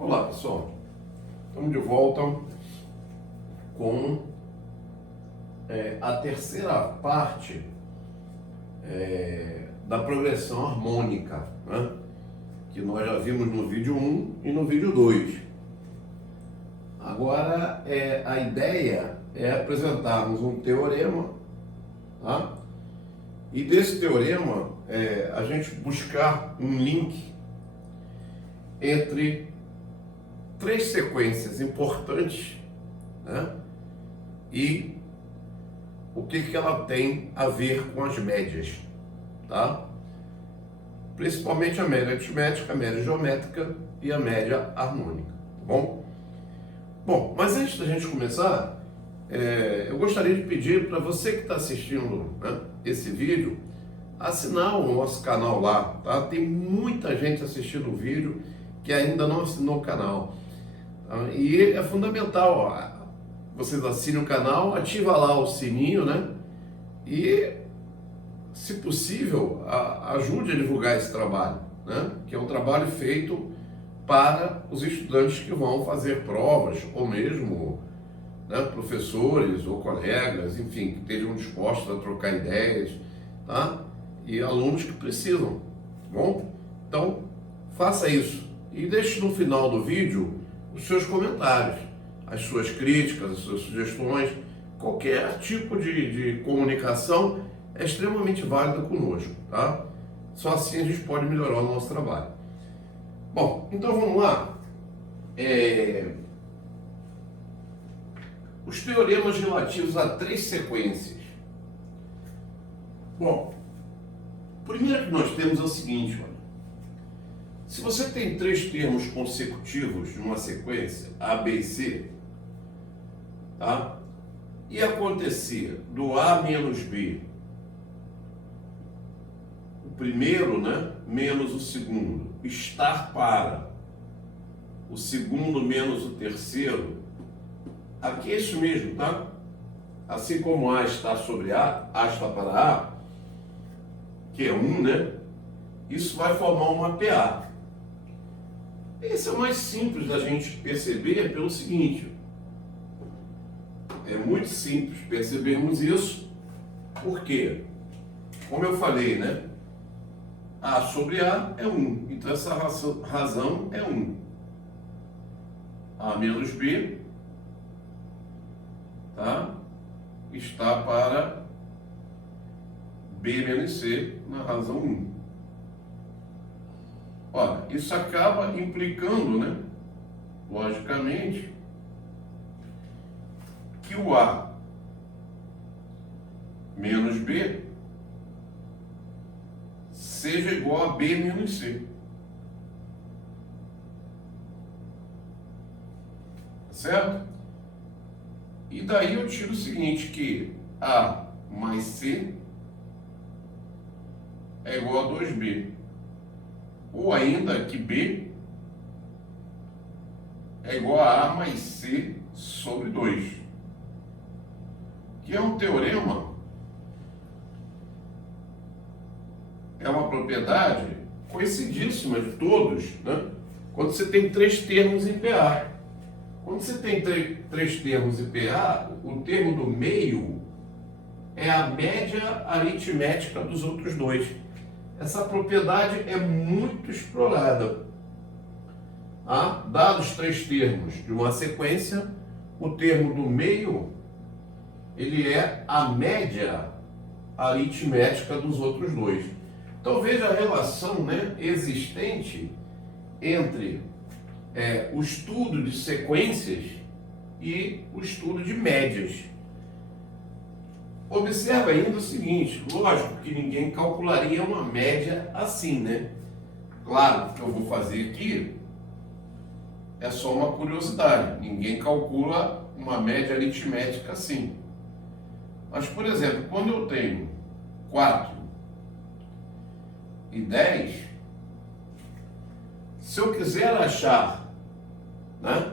Olá pessoal, estamos de volta com a terceira parte da progressão harmônica, né? Que nós já vimos no vídeo 1 e no vídeo 2. Agora a ideia é apresentarmos um teorema, tá? E desse teorema a gente buscar um link entre três sequências importantes, né? E o que ela tem a ver com as médias, tá? Principalmente a média aritmética, a média geométrica e a média harmônica, tá bom? Bom, mas antes da gente começar, eu gostaria de pedir para você que está assistindo, né, esse vídeo, assinar o nosso canal lá, tá? Tem muita gente assistindo o vídeo que ainda não assinou o canal. E é fundamental, ó, vocês assinem o canal, ativa lá o sininho, né? E, se possível, ajude a divulgar esse trabalho, né? Que é um trabalho feito para os estudantes que vão fazer provas, ou mesmo, né, professores ou colegas, enfim, que estejam dispostos a trocar ideias, tá? E alunos que precisam, tá bom? Então, faça isso. E deixe no final do vídeo os seus comentários, as suas críticas, as suas sugestões, qualquer tipo de comunicação é extremamente válida conosco, tá? Só assim a gente pode melhorar o nosso trabalho. Bom, então vamos lá. Os teoremas relativos a três sequências. Bom, o primeiro que nós temos é o seguinte, olha. Se você tem três termos consecutivos numa sequência, A, B e C, tá? E acontecer do A menos B, o primeiro, né, menos o segundo, estar para o segundo menos o terceiro, aqui é isso mesmo, tá? Assim como A está sobre A está para A, que é 1, né? Isso vai formar uma PA. Esse é o mais simples da gente perceber pelo seguinte. É muito simples percebermos isso, porque, como eu falei, né? A sobre A é 1, então essa razão é 1. A menos B, tá? Está para B menos C na razão 1. Olha, isso acaba implicando, né, logicamente, que o A menos B seja igual a B menos C. Certo? E daí eu tiro o seguinte, que A mais C é igual a 2B. Ou ainda que B é igual a A mais C sobre 2. Que é um teorema, é uma propriedade conhecidíssima de todos, né? Quando você tem três termos em PA. Quando você tem três termos em PA, o termo do meio é a média aritmética dos outros dois. Essa propriedade é muito explorada. Dados três termos de uma sequência, o termo do meio, ele é a média aritmética dos outros dois. Então veja a relação, né, existente entre o estudo de sequências e o estudo de médias. Observa ainda o seguinte, lógico que ninguém calcularia uma média assim, né? Claro, o que eu vou fazer aqui é só uma curiosidade. Ninguém calcula uma média aritmética assim. Mas, por exemplo, quando eu tenho 4 e 10, se eu quiser achar, né,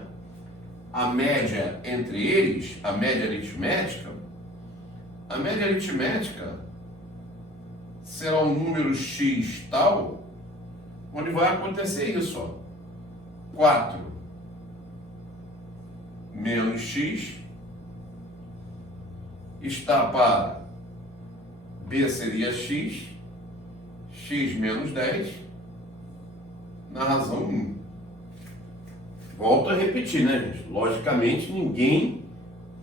a média entre eles, a média aritmética será um número x tal, onde vai acontecer isso, ó. 4 menos x está para B seria x menos 10 na razão 1. Volto a repetir, né, gente? Logicamente, ninguém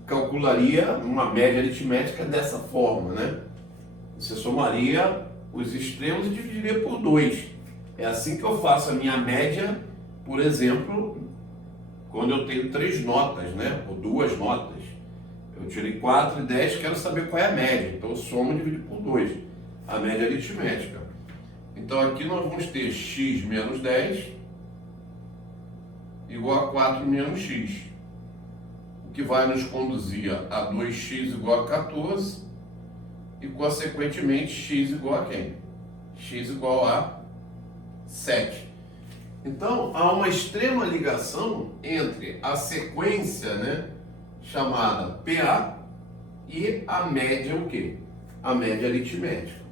calcularia uma média aritmética dessa forma, né? Você somaria os extremos e dividiria por 2. É assim que eu faço a minha média, por exemplo, quando eu tenho 3 notas, né? Ou 2 notas. Eu tirei 4 e 10, quero saber qual é a média. Então eu somo e divido por 2. A média aritmética. Então aqui nós vamos ter x menos 10 igual a 4 menos x. O que vai nos conduzir a 2x igual a 14 e, consequentemente, x igual a quem? X igual a 7. Então, há uma extrema ligação entre a sequência, né, chamada PA e a média o quê? A média aritmética.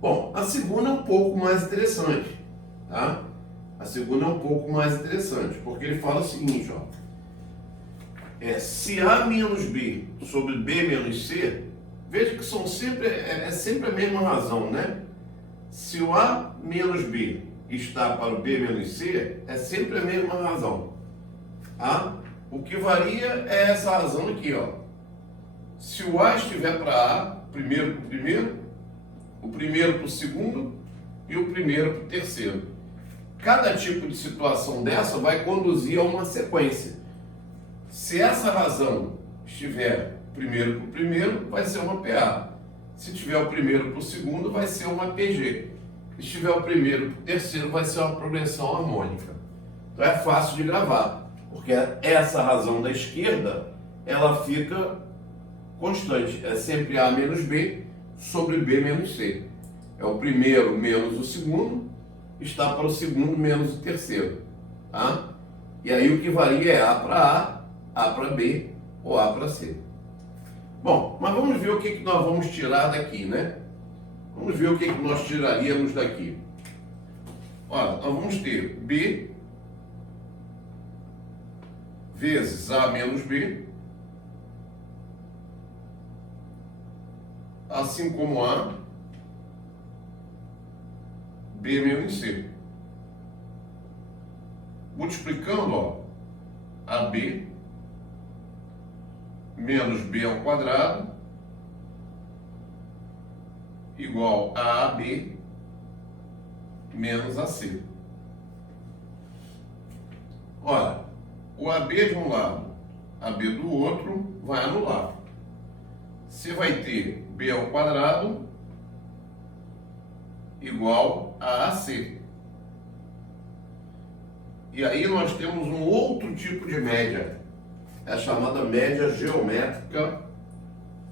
Bom, a segunda é um pouco mais interessante, tá? A segunda é um pouco mais interessante, porque ele fala o seguinte, ó. Se A menos B sobre B menos C, veja que são sempre, sempre a mesma razão, né? Se o A menos B está para o B menos C, é sempre a mesma razão. Tá? O que varia é essa razão aqui, ó. Se o A estiver para A, primeiro para o primeiro, o primeiro para o segundo e o primeiro para o terceiro. Cada tipo de situação dessa vai conduzir a uma sequência. Se essa razão estiver primeiro para o primeiro, vai ser uma PA. Se tiver o primeiro para o segundo, vai ser uma PG. Se tiver o primeiro para o terceiro, vai ser uma progressão harmônica. Então é fácil de gravar, porque essa razão da esquerda, ela fica constante. É sempre A menos B sobre B menos C. É o primeiro menos o segundo, está para o segundo menos o terceiro. Tá? E aí o que varia é A para A para B ou A para C. Bom, mas vamos ver o que nós vamos tirar daqui, né? Vamos ver o que nós tiraríamos daqui. Olha, nós vamos ter B vezes A menos B, assim como A, B menos C. Multiplicando, ó, AB menos B ao quadrado igual a AB menos AC. Olha, o AB de um lado, AB do outro vai anular. Você vai ter B ao quadrado igual a AC. E aí nós temos um outro tipo de média, é a chamada média geométrica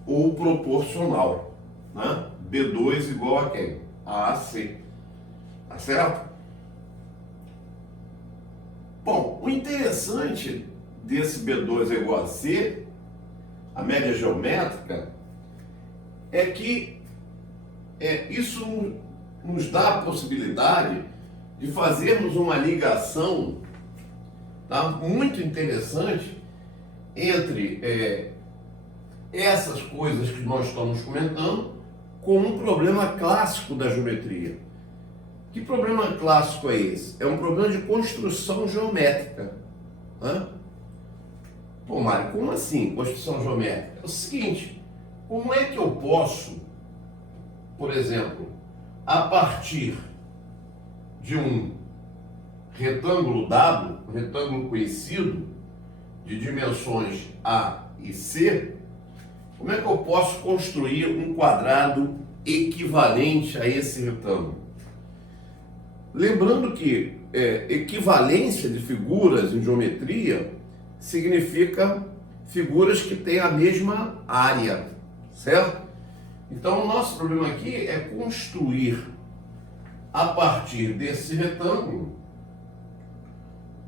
ou proporcional, né? B2 igual a quem? A AC. Tá certo? Bom, o interessante desse B2 igual a C, a média geométrica, é que isso nos dá a possibilidade de fazermos uma ligação, tá, muito interessante entre essas coisas que nós estamos comentando com um problema clássico da geometria. Que problema clássico é esse? É um problema de construção geométrica. Né? Pô, Mário, como assim construção geométrica? É o seguinte, como é que eu posso, por exemplo, a partir de um retângulo dado, um retângulo conhecido, de dimensões A e C, como é que eu posso construir um quadrado equivalente a esse retângulo? Lembrando que equivalência de figuras em geometria significa figuras que têm a mesma área, certo? Então, o nosso problema aqui é construir, a partir desse retângulo,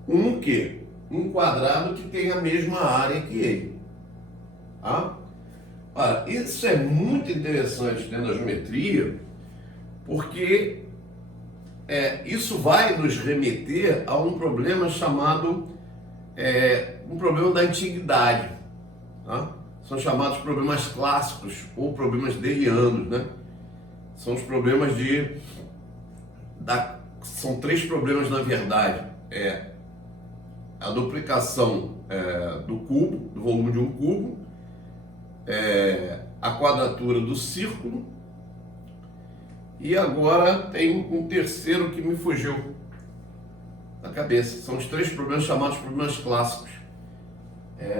um quê? Um quadrado que tem a mesma área que ele. Tá? Ora, isso é muito interessante dentro da geometria, porque isso vai nos remeter a um problema chamado um problema da antiguidade, tá? São chamados problemas clássicos ou problemas delianos, né? São os problemas são três problemas na verdade. A duplicação do cubo, do volume de um cubo, a quadratura do círculo, e agora tem um terceiro que me fugiu da cabeça. São os três problemas chamados problemas clássicos.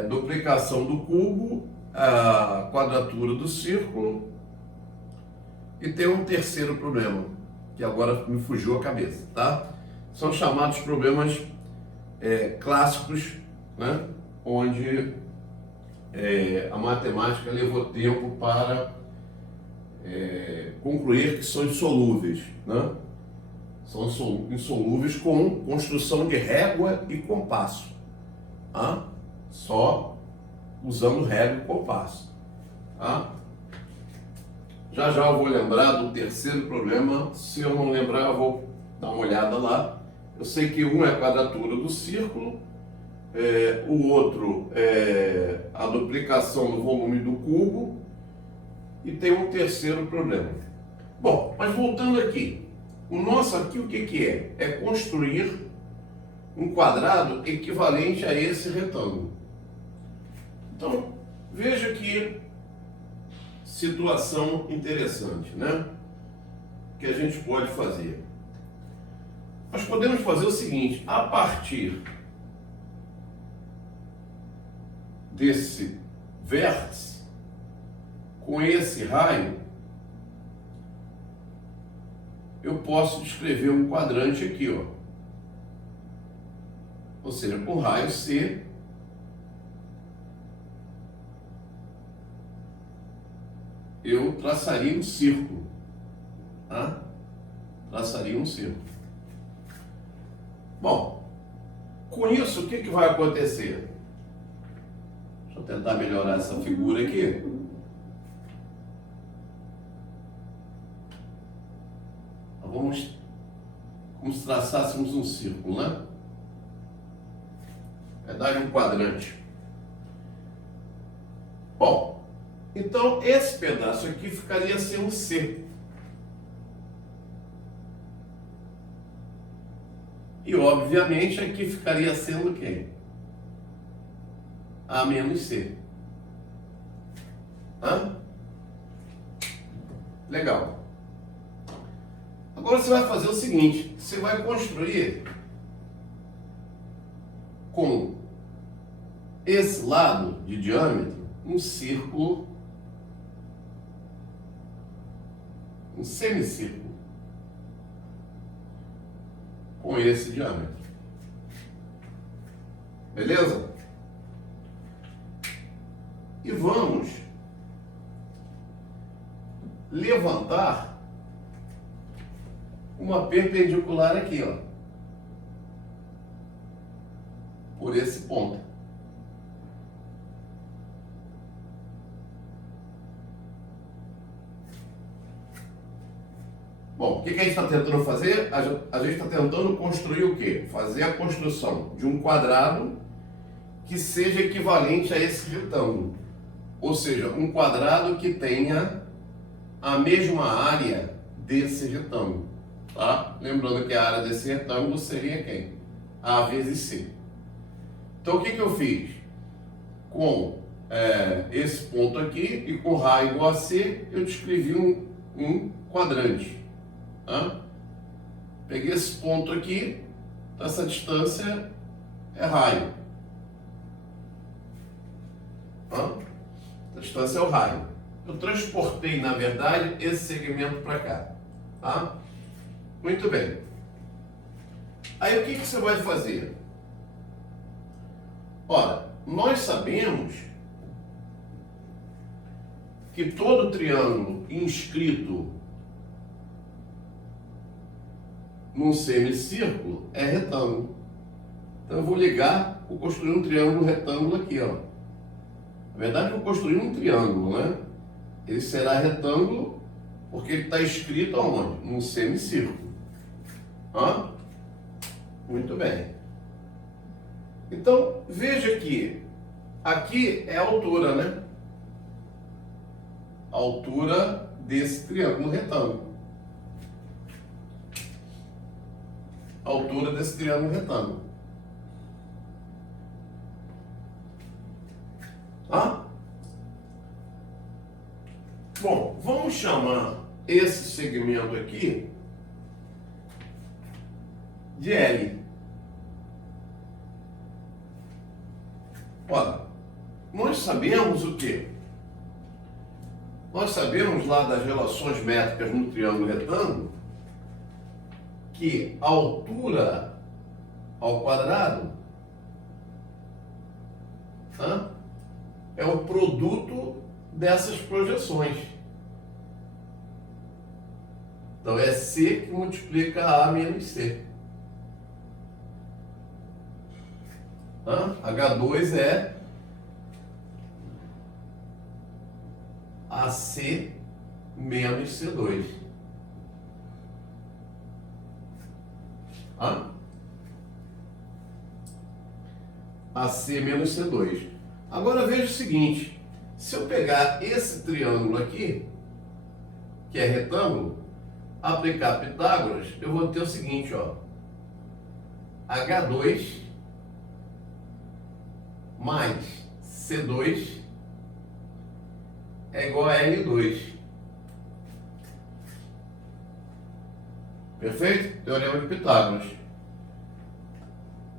Duplicação do cubo, a quadratura do círculo, e tem um terceiro problema, que agora me fugiu a cabeça, tá? São chamados problemas clássicos, né? Onde a matemática levou tempo para concluir que são insolúveis, né? São insolúveis com construção de régua e compasso, tá? Só usando régua e compasso, tá? Já eu vou lembrar do terceiro problema. Se eu não lembrar, eu vou dar uma olhada lá. Eu sei que um é a quadratura do círculo, o outro é a duplicação do volume do cubo, e tem um terceiro problema. Bom, mas voltando aqui, o nosso aqui o que é? É construir um quadrado equivalente a esse retângulo. Então, veja que situação interessante, né? Que a gente pode fazer. Nós podemos fazer o seguinte: a partir desse vértice, com esse raio, eu posso descrever um quadrante aqui, ó. Ou seja, com o raio C, eu traçaria um círculo, tá? Traçaria um círculo. Bom, com isso, o que vai acontecer? Deixa eu tentar melhorar essa figura aqui. Vamos como se traçássemos um círculo, né? É dar um quadrante. Bom, então esse pedaço aqui ficaria sendo C. E obviamente aqui ficaria sendo quem? A menos C. Hã? Legal. Agora você vai fazer o seguinte: você vai construir com esse lado de diâmetro um círculo, um semicírculo, com esse diâmetro. Beleza? E vamos levantar uma perpendicular aqui, ó, por esse ponto. Bom, o que a gente está tentando fazer? A gente está tentando construir o quê? Fazer a construção de um quadrado que seja equivalente a esse retângulo. Ou seja, um quadrado que tenha a mesma área desse retângulo. Tá? Lembrando que a área desse retângulo seria quem? A vezes C. Então o que eu fiz? Com esse ponto aqui e com raio igual a C, eu descrevi um quadrante. Tá? Peguei esse ponto aqui, essa distância é raio. Tá? A distância é o raio. Eu transportei, na verdade, esse segmento para cá. Tá? Muito bem. Aí o que você vai fazer? Ora, nós sabemos que todo triângulo inscrito num semicírculo é retângulo. Então eu vou construir um triângulo retângulo aqui, ó. Na verdade eu vou construir um triângulo, né? Ele será retângulo porque ele está escrito aonde? Num semicírculo. Hã? Muito bem. Então, veja que aqui é a altura, né? A altura desse triângulo retângulo. A altura desse triângulo retângulo. Tá? Bom, vamos chamar esse segmento aqui de L. Olha, nós sabemos o quê? Nós sabemos lá das relações métricas no triângulo retângulo que a altura ao quadrado, tá, é o produto dessas projeções. Então é C que multiplica A menos C. H2 é AC menos C2. AC menos C2. Agora veja o seguinte, se eu pegar esse triângulo aqui, que é retângulo, aplicar Pitágoras, eu vou ter o seguinte, ó, H2 mais C2 é igual a L2. Perfeito? Teorema de Pitágoras.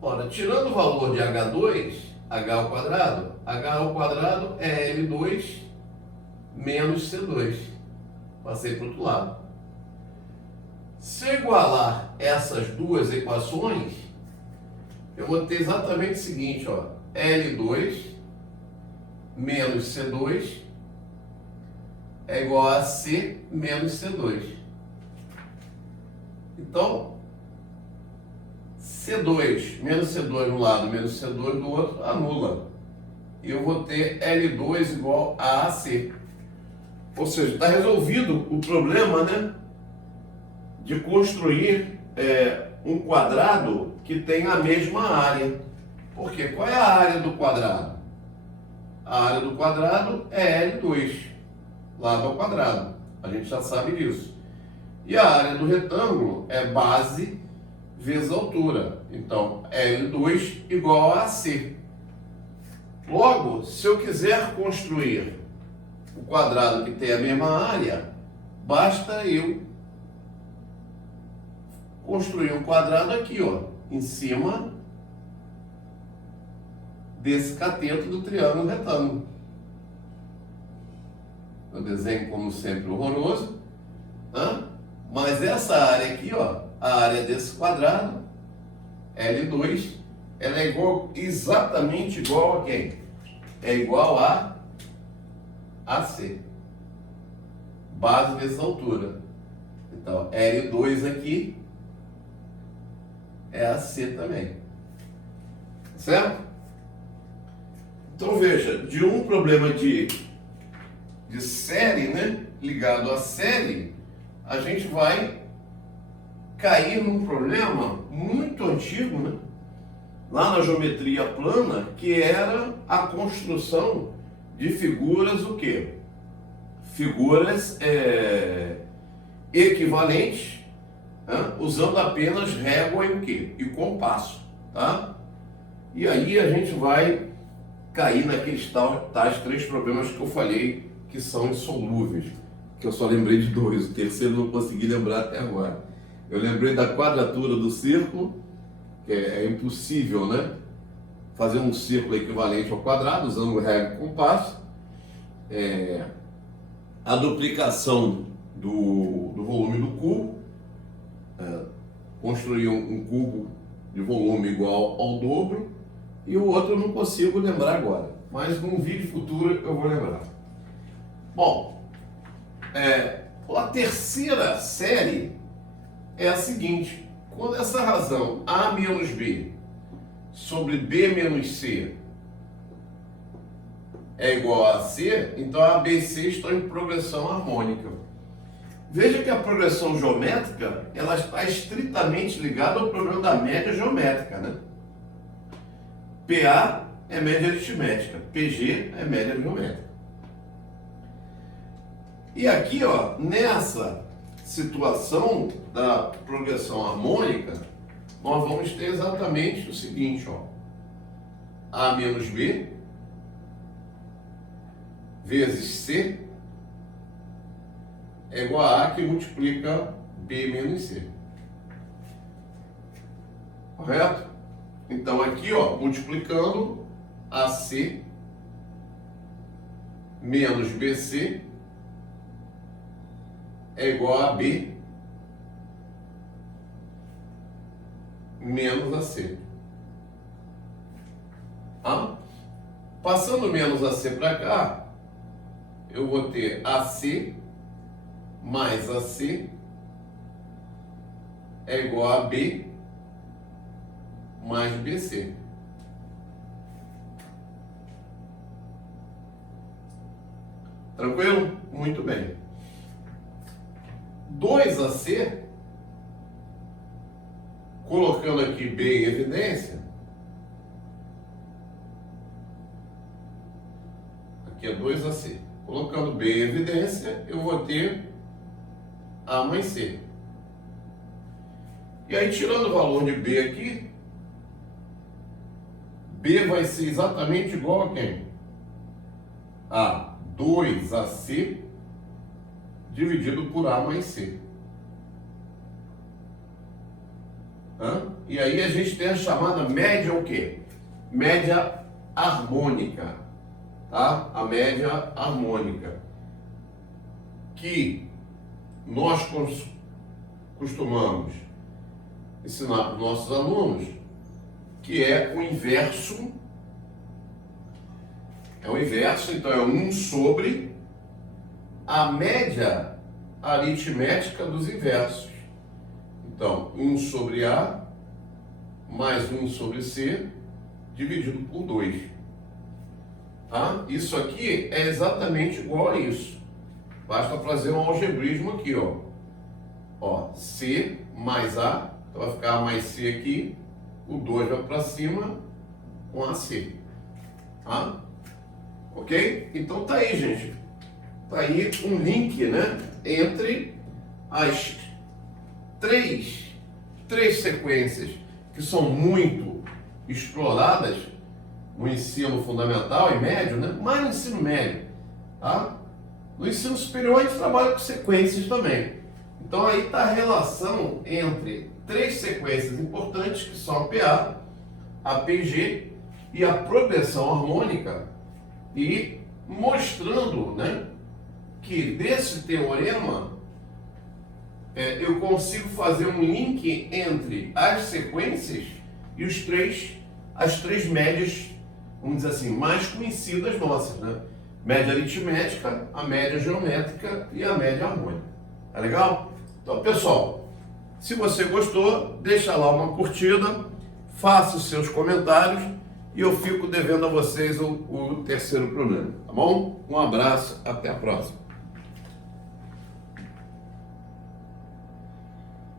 Ora, tirando o valor de H2, H ao quadrado é L2 menos C2. Passei para o outro lado. Se eu igualar essas duas equações, eu vou ter exatamente o seguinte, ó, L2 menos C2 é igual a C menos C2. Então, C2 menos C2 de um lado, menos C2 do outro, anula. E eu vou ter L2 igual a AC. Ou seja, está resolvido o problema, né, de construir um quadrado que tem a mesma área. Por quê? Qual é a área do quadrado? A área do quadrado é L2, lado ao quadrado. A gente já sabe disso. E a área do retângulo é base vezes altura. Então, L2 igual a AC. Logo, se eu quiser construir o quadrado que tem a mesma área, basta eu construir um quadrado aqui, ó, em cima desse cateto do triângulo retângulo. Eu desenho, como sempre, horroroso, mas essa área aqui, ó, a área desse quadrado, L2, ela é exatamente igual a quem? É igual a AC. Base vezes altura. Então, L2 aqui é AC também. Certo? Então, veja, de um problema de série, né, ligado à série, a gente vai cair num problema muito antigo, né, lá na geometria plana, que era a construção de figuras, o quê? Figuras equivalentes, usando apenas régua e o quê? E compasso, tá? E aí a gente vai cair naqueles tais três problemas que eu falei que são insolúveis, que eu só lembrei de dois, o terceiro eu não consegui lembrar até agora. Eu lembrei da quadratura do círculo, que é impossível, né, fazer um círculo equivalente ao quadrado, usando régua e compasso. A duplicação do volume do cubo, construir um cubo de volume igual ao dobro, e o outro eu não consigo lembrar agora, mas num vídeo futuro eu vou lembrar. Bom, a terceira série é a seguinte: quando essa razão A menos B sobre B menos C é igual a C, então A, B e C estão em progressão harmônica. Veja que a progressão geométrica ela está estritamente ligada ao problema da média geométrica, né? PA é média aritmética, PG é média geométrica. E aqui, ó, nessa situação da progressão harmônica, nós vamos ter exatamente o seguinte, ó, A menos B vezes C é igual a A que multiplica B menos C. Correto? Então aqui, ó, multiplicando AC menos BC é igual a B menos AC. Ah? Passando menos AC para cá, eu vou ter AC mais AC é igual a B mais BC. Tranquilo? Muito bem. 2AC, colocando aqui B em evidência, aqui é 2AC. Colocando B em evidência, eu vou ter A mais C. E aí, tirando o valor de B aqui, B vai ser exatamente igual a quem? A 2AC dividido por A mais C. E aí a gente tem a chamada média o quê? Média harmônica. Tá? A média harmônica. Que nós costumamos ensinar para os nossos alunos, que é o inverso. É o inverso, então é 1 sobre a média aritmética dos inversos. Então, 1 sobre A mais 1 sobre C dividido por 2. Tá? Isso aqui é exatamente igual a isso. Basta fazer um algebrismo aqui, ó. C mais A, então vai ficar A mais C aqui, o 2 vai para cima com AC. Tá? Ok? Então tá aí, gente. Tá aí um link, né, entre as três sequências que são muito exploradas no ensino fundamental e médio, né? Mas no ensino médio, tá? No ensino superior a gente trabalha com sequências também. Então aí está a relação entre três sequências importantes que são a PA, a PG e a progressão harmônica, e mostrando, né, que desse teorema eu consigo fazer um link entre as sequências e as três médias, vamos dizer assim, mais conhecidas nossas, né? Média aritmética, a média geométrica e a média harmônica. Tá legal? Então, pessoal, se você gostou, deixa lá uma curtida, faça os seus comentários e eu fico devendo a vocês o terceiro problema, tá bom? Um abraço, até a próxima.